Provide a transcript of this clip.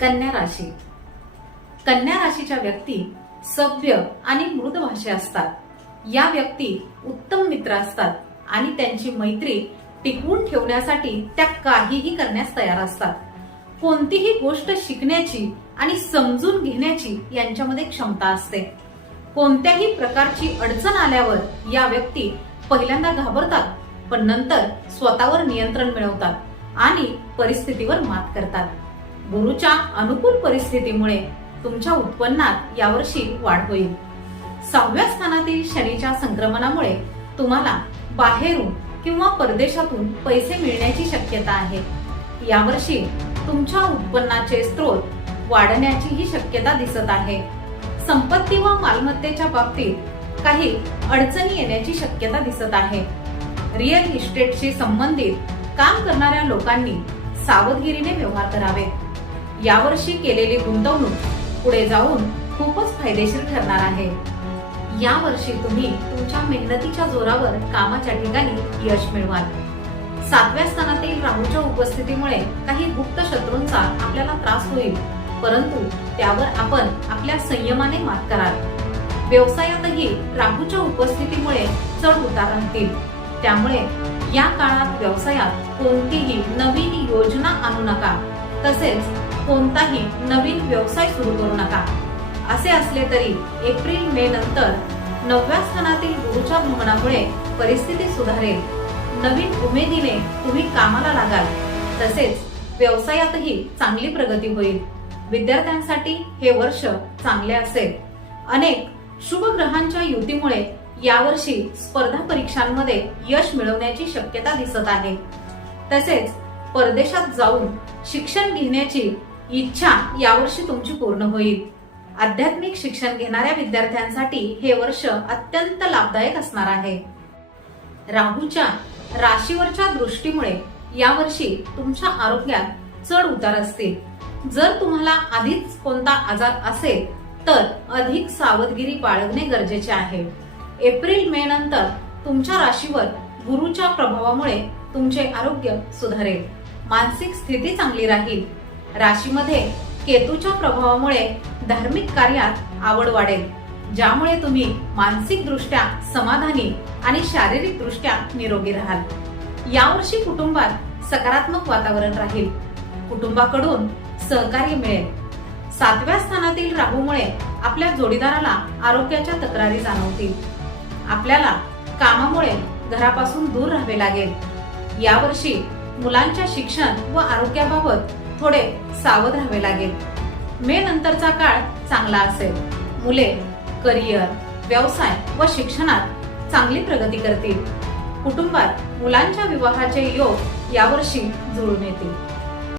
कन्या राशी. कन्या राशीच्या व्यक्ती सभ्य आणि मृदभाषे असतात. या व्यक्ती उत्तम मित्र असतात आणि त्यांची मैत्री टिकवून ठेवण्यासाठी त्या काहीही करण्यास तयार असतात. कोणतीही गोष्ट शिकण्याची आणि समजून घेण्याची यांच्यामध्ये क्षमता असते. कोणत्याही प्रकारची अडचण आल्यावर या व्यक्ती पहिल्यांदा घाबरतात पण नंतर स्वतःवर नियंत्रण मिळवतात आणि परिस्थितीवर मात करतात. गुरुच्या अनुकूल परिस्थितीमुळे तुमच्या उत्पन्नात यावर्षी वाढ होईल. सहाव्या स्थानातील शनीच्या संक्रमणामुळे तुम्हाला बाहेरून किंवा परदेशातून पैसे मिळण्याची शक्यता आहे. यावर्षी तुमच्या उत्पन्नाचे स्रोत वाढण्याचीही शक्यता दिसत आहे. संपत्ती व मालमत्तेच्या बाबतीत काही अडचणी येण्याची शक्यता दिसत आहे. रिअल इस्टेटशी संबंधित काम करणाऱ्या लोकांनी सावधगिरीने व्यवहार करावे यावर्षी केलेली गुंतवणूक पुढे जाऊन खूपच फायदेशीर ठरणार आहे. या वर्षी तुम्ही तुमच्या मेहनतीच्या जोरावर कामाच्या ठिकाणी यश मिळवाल. सातव्या स्थानातील राहूच्या उपस्थितीमुळे काही गुप्त शत्रूंचा आपल्याला त्रास होईल परंतु त्यावर आपण आपल्या संयमाने मात कराल. व्यवसायातही राहूच्या उपस्थितीमुळे चढ उतार राहतील. त्यामुळे या काळात व्यवसायात कोणतीही नवीन योजना आणू नका. तसेच कोणताही नवीन व्यवसाय सुरू करू नका. असे असले तरी एप्रिल मे नंतर नवव्या स्थानातील गुरुच्या भ्रमणामुळे परिस्थिती सुधारेल. नवीन उमेदीने तुम्ही कामाला लागाल. तसेच व्यवसायातही चांगली प्रगती होईल. विद्यार्थ्यांसाठी हे वर्ष चांगले असेल. अनेक शुभ ग्रहांच्या युतीमुळे यावर्षी स्पर्धा परीक्षांमध्ये यश मिळवण्याची शक्यता दिसत आहे. तसेच परदेशात जाऊन शिक्षण घेण्याची इच्छा यावर्षी तुमची पूर्ण होईल. आध्यात्मिक शिक्षण घेणाऱ्या विद्यार्थ्यांसाठी हे वर्ष अत्यंत लाभदायक असणार आहे. राहूच्या राशीवरच्या दृष्टीमुळे यावर्षी तुमच्या आरोग्यात चढ उतार असतील. जर तुम्हाला आधीच कोणता आजार असेल तर अधिक सावधगिरी बाळगणे गरजेचे आहे. एप्रिल मे नंतर तुमच्या राशीवर गुरुच्या प्रभावामुळे तुमचे आरोग्य सुधारेल. मानसिक स्थिती चांगली राहील. राशीमध्ये केतूच्या प्रभावामुळे धार्मिक कार्यात आवड वाढेल ज्यामुळे तुम्ही मानसिक दृष्ट्या समाधानी आणि शारीरिक दृष्ट्या निरोगी राहाल. यावर्षी कुटुंबात सकारात्मक वातावरण राहील. कुटुंबाकडून सहकार्य मिळेल. सातव्या स्थानातील राहूमुळे आपल्या जोडीदाराला आरोग्याच्या तक्रारी जाणवतील. आपल्याला कामामुळे घरापासून दूर राहावे लागेल. यावर्षी मुलांच्या शिक्षण व आरोग्याबाबत थोडे सावध राहावे लागेल. मे नंतरचा काळ चांगला असेल. मुले करिअर व्यवसाय व शिक्षणात चांगली प्रगती करतील. कुटुंबात मुलांच्या विवाहाचे योग यावर्षी जुळून येतील.